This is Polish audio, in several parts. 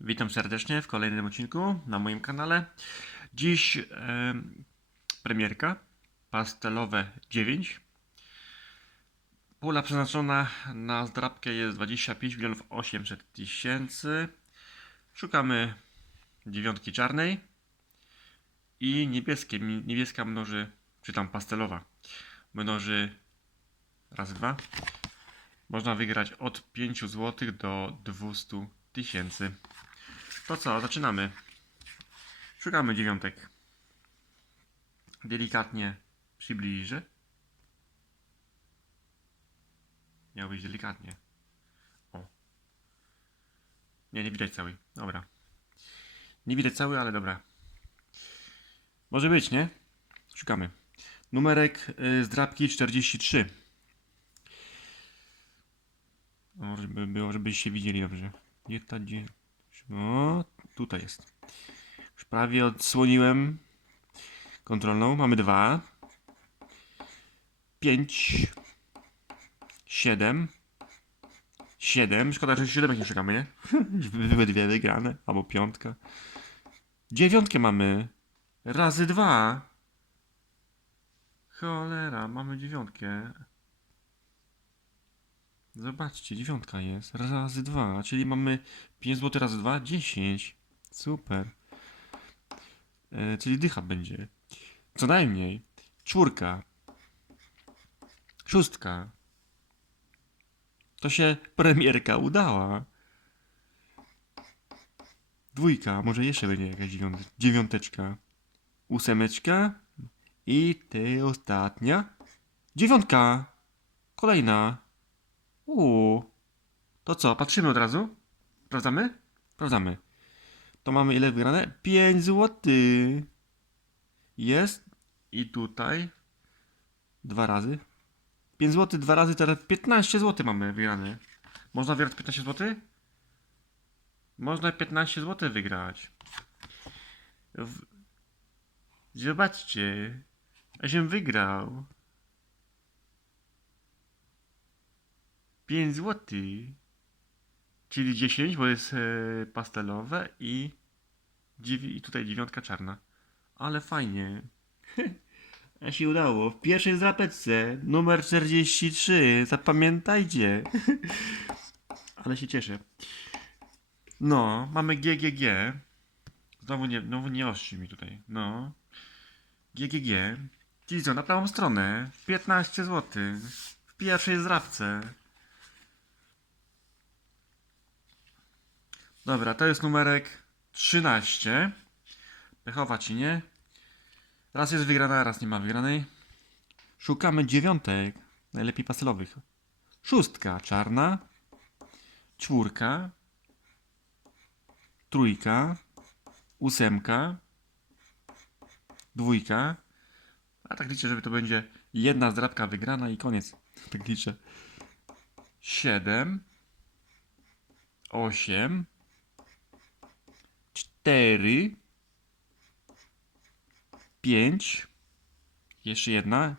Witam serdecznie w kolejnym odcinku na moim kanale. Dziś e, premierka pastelowe 9. Pula przeznaczona na zdrabkę jest 25 milionów 800 tysięcy. Szukamy dziewiątki czarnej i niebieskie, mi- niebieska mnoży, czy tam pastelowa mnoży raz dwa. Można wygrać od 5 zł do 200 tysięcy. To co, zaczynamy. Szukamy dziewiątek. Delikatnie przybliżę. Miał być delikatnie. O. Nie, nie widać cały. Dobra. Nie widać cały, ale dobra. Może być, nie? Szukamy. Numerek y, z drapki 43. O, żeby było, żebyście widzieli dobrze. Nie ta gdzie. O, tutaj jest. Już prawie odsłoniłem kontrolną. Mamy dwa. Pięć. Siedem. Siedem. Szkoda, że siódemek nie szukamy, nie? Były dwie wygrane. Albo piątka. Dziewiątkę mamy. Razy dwa. Cholera, mamy dziewiątkę. Zobaczcie, dziewiątka jest. Razy dwa, czyli mamy 5 zł razy 2, 10. Super. E, czyli dycha będzie. Co najmniej. Czwórka. Szóstka. To się premierka udała. Dwójka, może jeszcze będzie jakaś dziewiąte, dziewiąteczka. Ósemeczka. I ty ostatnia. Dziewiątka. Kolejna. Uuu. To co, patrzymy od razu? Sprawdzamy? Sprawdzamy. To mamy ile wygrane? 5 zł. Jest. I tutaj. Dwa razy. 5 zł, dwa razy, teraz 15 zł mamy wygrane. Można wygrać 15 zł? Można 15 zł wygrać. W... Zobaczcie. A się wygrał. 5 zł. Czyli 10, bo jest e, pastelowe i, i tutaj dziewiątka czarna. Ale fajnie. A się udało. W pierwszej zdrapeczce numer 43. Zapamiętajcie. Ale się cieszę. No, mamy GGG. Znowu nie, znowu nie ostrzy mi tutaj. No. GGG. Czyli co, na prawą stronę. 15 zł. W pierwszej zdrapce. Dobra, to jest numerek 13. Pechowa ci nie. Raz jest wygrana, raz nie ma wygranej. Szukamy dziewiątek, najlepiej pastelowych. Szóstka czarna. Czwórka. Trójka. Ósemka. Dwójka. A tak liczę, żeby to będzie jedna zdrabka wygrana i koniec. Tak liczę. Siedem. Osiem. Cztery. Pięć. Jeszcze jedna.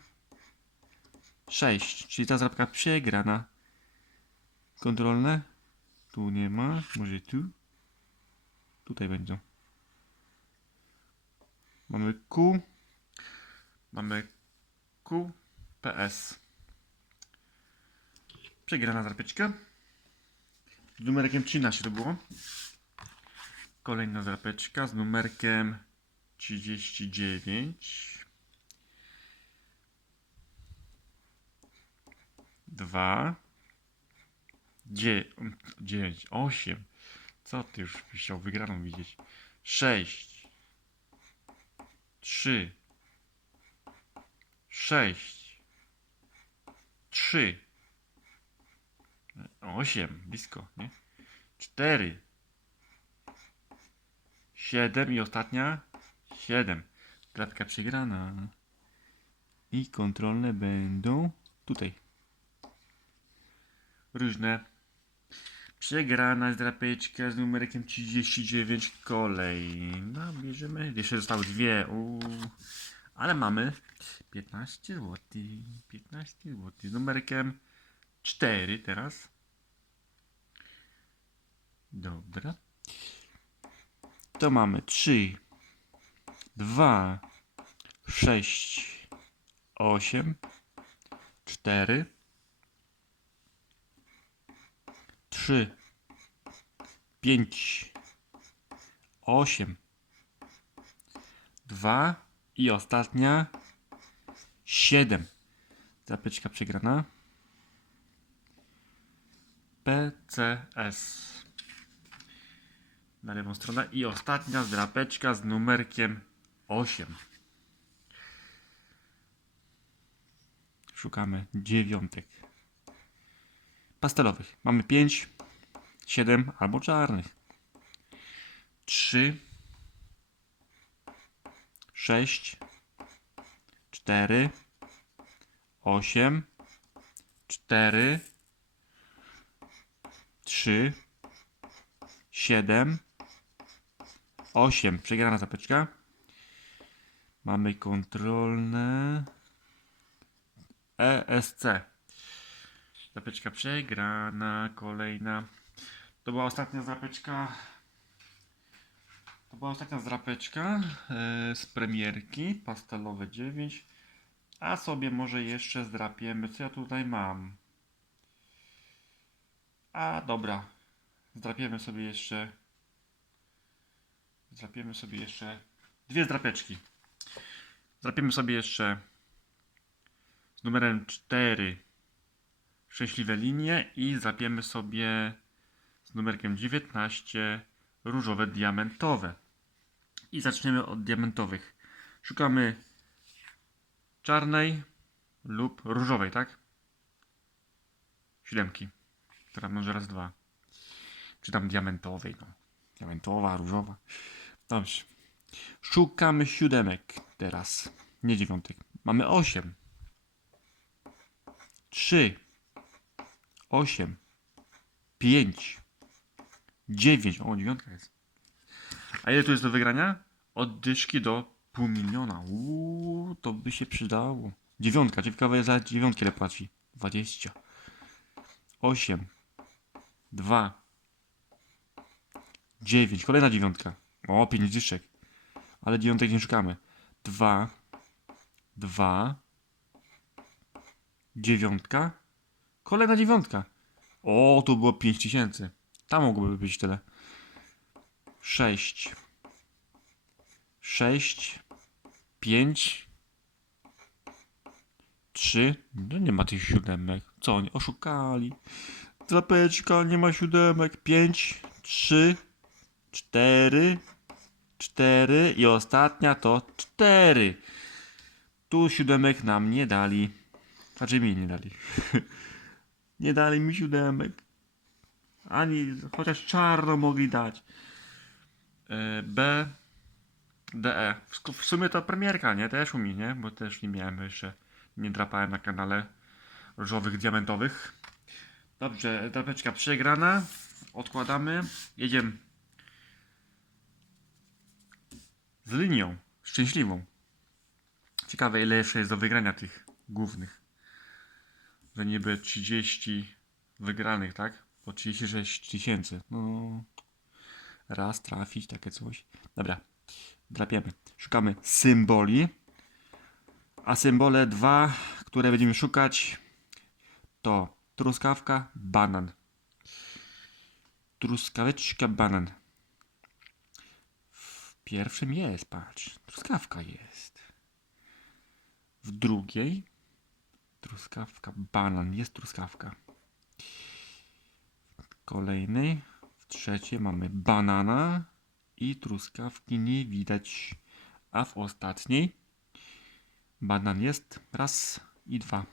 Sześć. Czyli ta zdrabka przegrana. Kontrolne. Tu nie ma. Może tu. Tutaj będą. Mamy Q. Mamy Q. PS. Przegrana zdrapeczka. Z numerkiem 13 to było. Kolejna zdrapeczka z numerkiem 39. 2. 9, 8. Co ty już chciał wygraną widzieć? 6. 3. 6. 3. 8. Blisko, nie? 4. 7 i ostatnia 7. Klatka przegrana. I kontrolne będą tutaj. Różne. Przegrana zdrapeczka z numerkiem 39. Kolejna. Bierzemy. Jeszcze zostały dwie. Uuu. Ale mamy 15 zł. 15 zł. Z numerkiem 4 teraz. Dobra. To mamy 3, 2, 6, 8, 4, 3, 5, 8, 2 i ostatnia 7. Zapeczka przegrana. PCS. Na lewą stronę. I ostatnia zdrapeczka z numerkiem 8. Szukamy dziewiątek. Pastelowych. Mamy 5, 7 albo czarnych. 3, 6, 4, 8, 4, 3, 7, 8. Przegrana zapeczka. Mamy kontrolne ESC. Zapeczka przegrana, kolejna. To była ostatnia zapeczka. To była ostatnia zdrapeczka e, z premierki, pastelowe 9. A sobie może jeszcze zdrapiemy, co ja tutaj mam. A dobra, zdrapiemy sobie jeszcze. Zdrapiemy sobie jeszcze dwie zdrapeczki. Zdrapiemy sobie jeszcze z numerem 4 szczęśliwe linie i zdrapiemy sobie z numerkiem 19 różowe diamentowe. I zaczniemy od diamentowych. Szukamy czarnej lub różowej, tak? Siódemki, która mnoży raz dwa. Czy tam diamentowej, no. Diamentowa, różowa. Dobrze. Szukamy siódemek teraz. Nie dziewiątek. Mamy osiem. Trzy. Osiem. Pięć. Dziewięć. O, dziewiątka jest. A ile tu jest do wygrania? Od dyszki do pół miliona. Uuu, to by się przydało. Dziewiątka. Ciekawe za dziewiątkę ile płaci. Dwadzieścia. Osiem. Dwa. Dziewięć. Kolejna dziewiątka. O, pięć dyszek. Ale dziewiątek nie szukamy. Dwa. Dwa. Dziewiątka. Kolejna dziewiątka. O, tu było pięć tysięcy. Tam mogłoby być tyle. Sześć. Sześć. Pięć. Trzy. No nie ma tych siódemek. Co oni oszukali? Trapeczka, nie ma siódemek. Pięć. Trzy. Cztery. Cztery. I ostatnia to cztery. Tu siódemek nam nie dali. Znaczy mi nie dali. nie dali mi siódemek. Ani chociaż czarno mogli dać. E, B, DE. W sumie to premierka, nie? Też u mnie, nie? Bo też nie miałem jeszcze, nie drapałem na kanale różowych, diamentowych. Dobrze, drapeczka przegrana. Odkładamy. Jedziemy z linią szczęśliwą. Ciekawe ile jeszcze jest do wygrania tych głównych. Że niby 30 wygranych, tak? Po 36 tysięcy. No, raz trafić, takie coś. Dobra, drapiemy. Szukamy symboli. A symbole dwa, które będziemy szukać, to truskawka, banan. Truskaweczka, banan. Pierwszym jest, patrz, truskawka jest. W drugiej truskawka, banan, jest truskawka. W kolejnej, w trzeciej mamy banana i truskawki nie widać. A w ostatniej banan jest raz i dwa,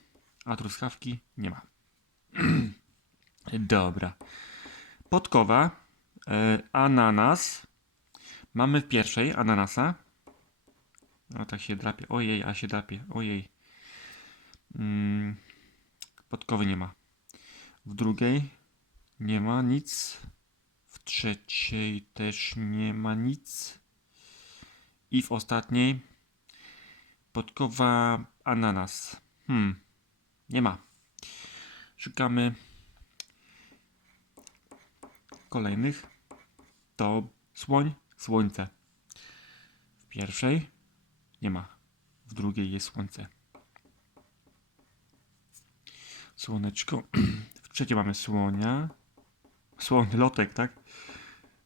a truskawki nie ma. Dobra. Podkowa, e, ananas. Mamy w pierwszej ananasa. No tak się drapie. Ojej, a się drapie. Ojej. Mm, podkowy nie ma. W drugiej nie ma nic. W trzeciej też nie ma nic. I w ostatniej podkowa ananas. Hmm. Nie ma. Szukamy kolejnych. To słoń, Słońce. W pierwszej nie ma. W drugiej jest słońce. Słoneczko. W trzeciej mamy słonia. Słoń, lotek, tak?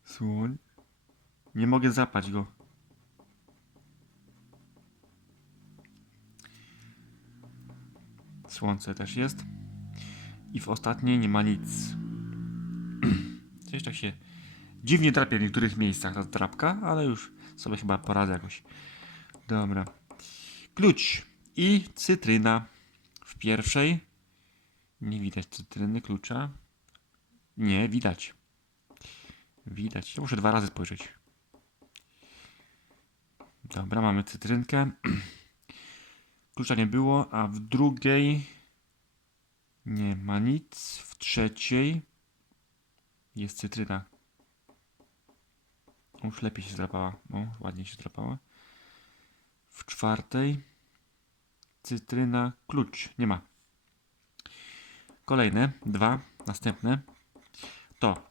Słoń. Nie mogę zapać go. Słońce też jest. I w ostatniej nie ma nic. Coś tak się dziwnie drapie w niektórych miejscach ta drapka, ale już sobie chyba poradzę jakoś. Dobra. Klucz i cytryna. W pierwszej nie widać cytryny, klucza. Nie, widać. Widać. Ja muszę dwa razy spojrzeć. Dobra, mamy cytrynkę. Klucza nie było, a w drugiej nie ma nic. W trzeciej jest cytryna. Już lepiej się zdrapała. O, ładnie się zdrapała. W czwartej cytryna, klucz. Nie ma. Kolejne, dwa, następne. To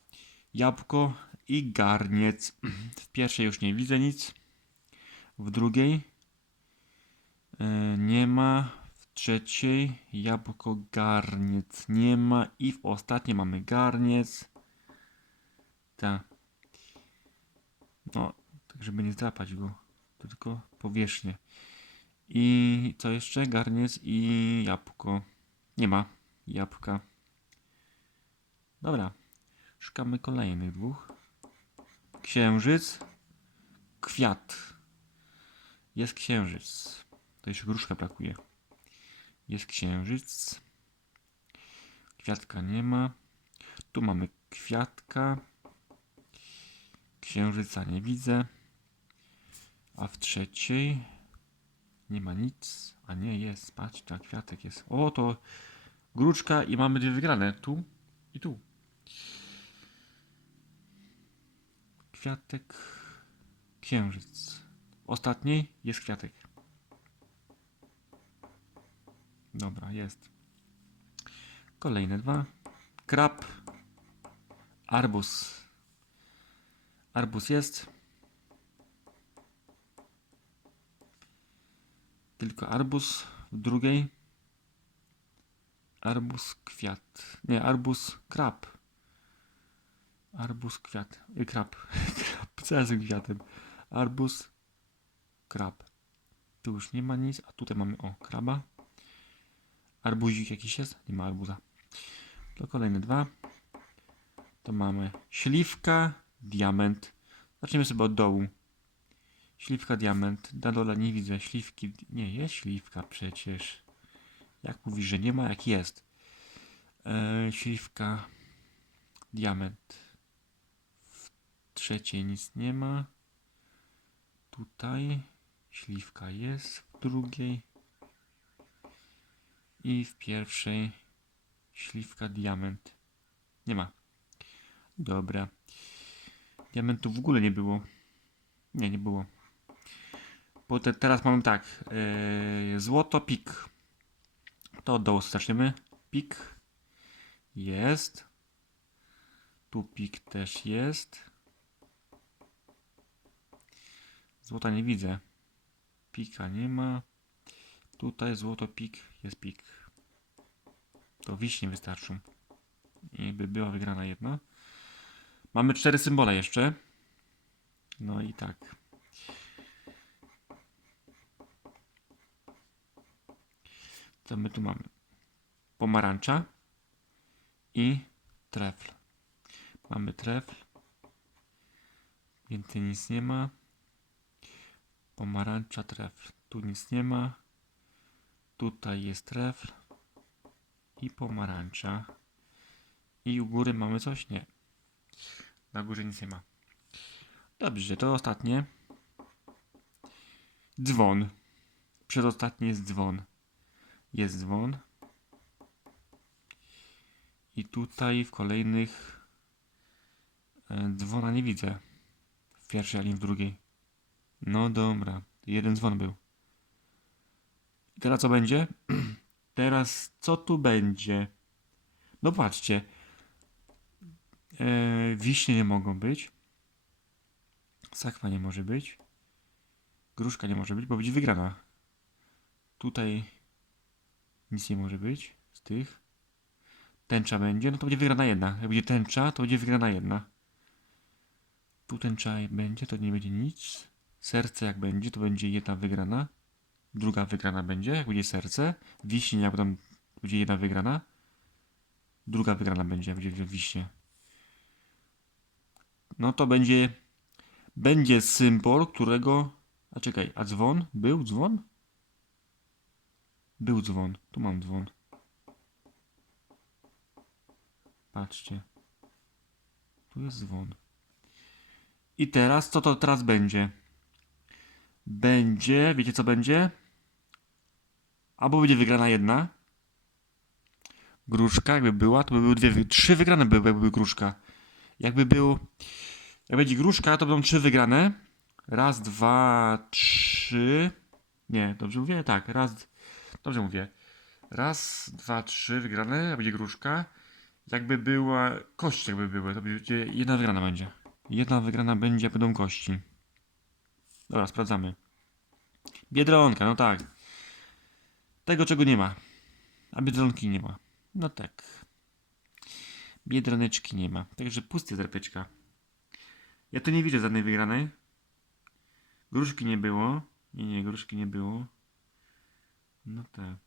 jabłko i garniec. W pierwszej już nie widzę nic. W drugiej e, nie ma. W trzeciej jabłko, garniec nie ma. I w ostatniej mamy garniec. Tak. No, tak żeby nie zdrapać go. To tylko powierzchnię. I co jeszcze? Garniec i jabłko. Nie ma jabłka. Dobra. Szukamy kolejnych dwóch. Księżyc. Kwiat. Jest księżyc. To jeszcze gruszka brakuje. Jest księżyc. Kwiatka nie ma. Tu mamy kwiatka. Księżyca nie widzę. A w trzeciej nie ma nic. A nie, jest. Patrz, tam kwiatek jest. O, to gruczka i mamy dwie wygrane. Tu i tu. Kwiatek, księżyc. Ostatniej jest kwiatek. Dobra, jest. Kolejne dwa. Krab, arbuz. Arbuz jest. Tylko arbuz w drugiej. Arbuz kwiat. Nie, arbuz krab. Arbuz kwiat. Y, krab. krab. Co ja z kwiatem? Arbuz krab. Tu już nie ma nic, a tutaj mamy o kraba. Arbuzik jakiś jest? Nie ma arbuza. To kolejne dwa. To mamy śliwka, diament. Zacznijmy sobie od dołu. Śliwka, diament. Na dole nie widzę śliwki. Nie, jest śliwka przecież. Jak mówisz, że nie ma, jak jest. E, śliwka, diament. W trzeciej nic nie ma. Tutaj śliwka jest. W drugiej. I w pierwszej śliwka, diament. Nie ma. Dobra. Diamentu w ogóle nie było. Nie, nie było. Bo te, teraz mamy tak. Yy, złoto, pik. To od dołu zaczniemy. Pik. Jest. Tu pik też jest. Złota nie widzę. Pika nie ma. Tutaj złoto, pik. Jest pik. To wiśnie wystarczą. I by była wygrana jedna. Mamy cztery symbole jeszcze. No i tak. Co my tu mamy? Pomarańcza i trefl. Mamy trefl. Więcej nic nie ma. Pomarańcza, trefl. Tu nic nie ma. Tutaj jest trefl i pomarańcza. I u góry mamy coś? Nie. Na górze nic nie ma. Dobrze, to ostatnie. Dzwon. Przedostatni jest dzwon. Jest dzwon. I tutaj w kolejnych e, dzwona nie widzę. W pierwszej ani w drugiej. No dobra. Jeden dzwon był. I teraz co będzie? teraz co tu będzie? No patrzcie. E, wiśnie nie mogą być. Sakwa nie może być. Gruszka nie może być, bo będzie wygrana. Tutaj nic nie może być z tych. Tęcza będzie, no to będzie wygrana jedna. Jak będzie tęcza, to będzie wygrana jedna. Tu tęcza będzie, to nie będzie nic. Serce jak będzie, to będzie jedna wygrana. Druga wygrana będzie, jak będzie serce. Wiśnie, jak będzie jedna wygrana. Druga wygrana będzie, jak będzie wiśnie. No to będzie będzie symbol, którego. A czekaj, a dzwon? Był dzwon? Był dzwon. Tu mam dzwon. Patrzcie. Tu jest dzwon. I teraz, co to teraz będzie? Będzie, wiecie co będzie? Albo będzie wygrana jedna. Gruszka, jakby była, to by były dwie, trzy wygrane by gruszka. Jakby był, jak będzie gruszka, to będą trzy wygrane. Raz, dwa, trzy. Nie, dobrze mówię? Tak, raz. Dobrze mówię. Raz, dwa, trzy wygrane, jak będzie gruszka. Jakby była. Kości jakby były, to będzie jedna wygrana będzie. Jedna wygrana będzie, będą kości. Dobra, sprawdzamy. Biedronka, no tak. Tego czego nie ma. A biedronki nie ma. No tak. Biedroneczki nie ma. Także pusty zerpeczka. Ja tu nie widzę żadnej wygranej. Gruszki nie było. Nie, nie, gruszki nie było. No tak.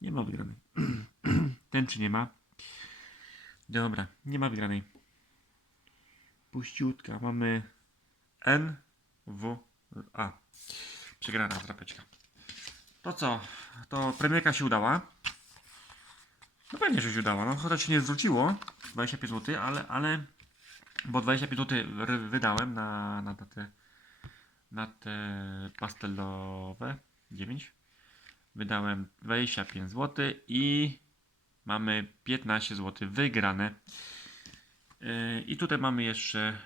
Nie ma wygranej. Tęczy nie ma. Dobra, nie ma wygranej. Puściutka. Mamy N, W, A. Przegrana drapeczka. To co? To premierka się udała. No pewnie, że się udała. No chociaż się nie zwróciło. 25 zł, ale, ale bo 25 zł wydałem na, na, na te na te pastelowe. 9 wydałem 25 zł i mamy 15 zł wygrane. Yy, i tutaj mamy jeszcze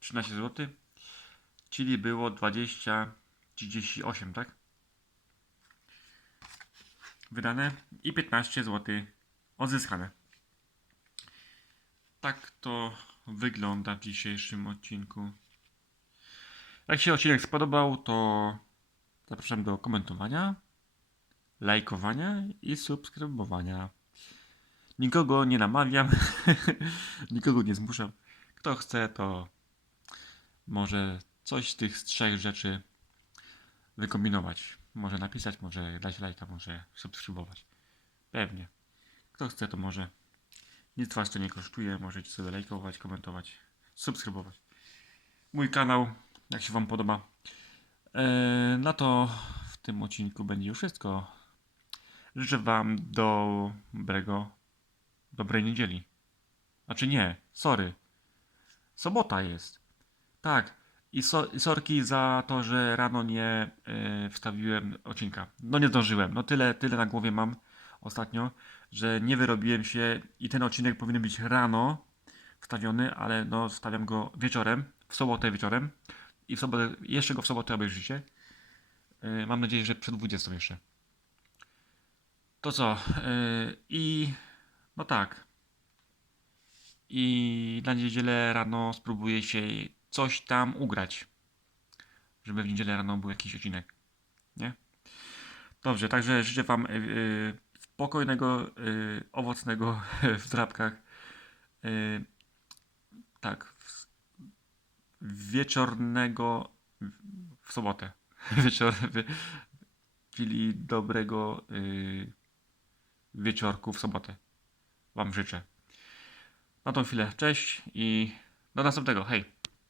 13 zł czyli było 20 38 tak? Wydane i 15 zł odzyskane tak to wygląda w dzisiejszym odcinku. Jak się odcinek spodobał, to zapraszam do komentowania, lajkowania i subskrybowania. Nikogo nie namawiam, nikogo nie zmuszam. Kto chce, to może coś z tych trzech rzeczy wykombinować. Może napisać, może dać lajka, może subskrybować. Pewnie. Kto chce, to może. Nic was to nie kosztuje. Możecie sobie lajkować, komentować, subskrybować. Mój kanał, jak się wam podoba. Eee, no to w tym odcinku będzie już wszystko. Życzę wam dobrego, dobrej niedzieli. Znaczy nie, sorry. Sobota jest. Tak. I, so, i sorki za to, że rano nie e, wstawiłem odcinka. No nie zdążyłem. No tyle, tyle na głowie mam ostatnio, że nie wyrobiłem się i ten odcinek powinien być rano wstawiony, ale no wstawiam go wieczorem, w sobotę wieczorem i w sobotę, jeszcze go w sobotę obejrzycie. Yy, mam nadzieję, że przed 20 jeszcze. To co? Yy, I no tak. I na niedzielę rano spróbuję się coś tam ugrać. Żeby w niedzielę rano był jakiś odcinek. Nie? Dobrze, także życzę Wam yy, spokojnego, yy, owocnego w drapkach. Yy, tak. Wieczornego w- sobotę. Wieczor, wi- czyli dobrego yy, wieczorku w sobotę. Wam życzę. Na tą chwilę cześć i do następnego. Hej!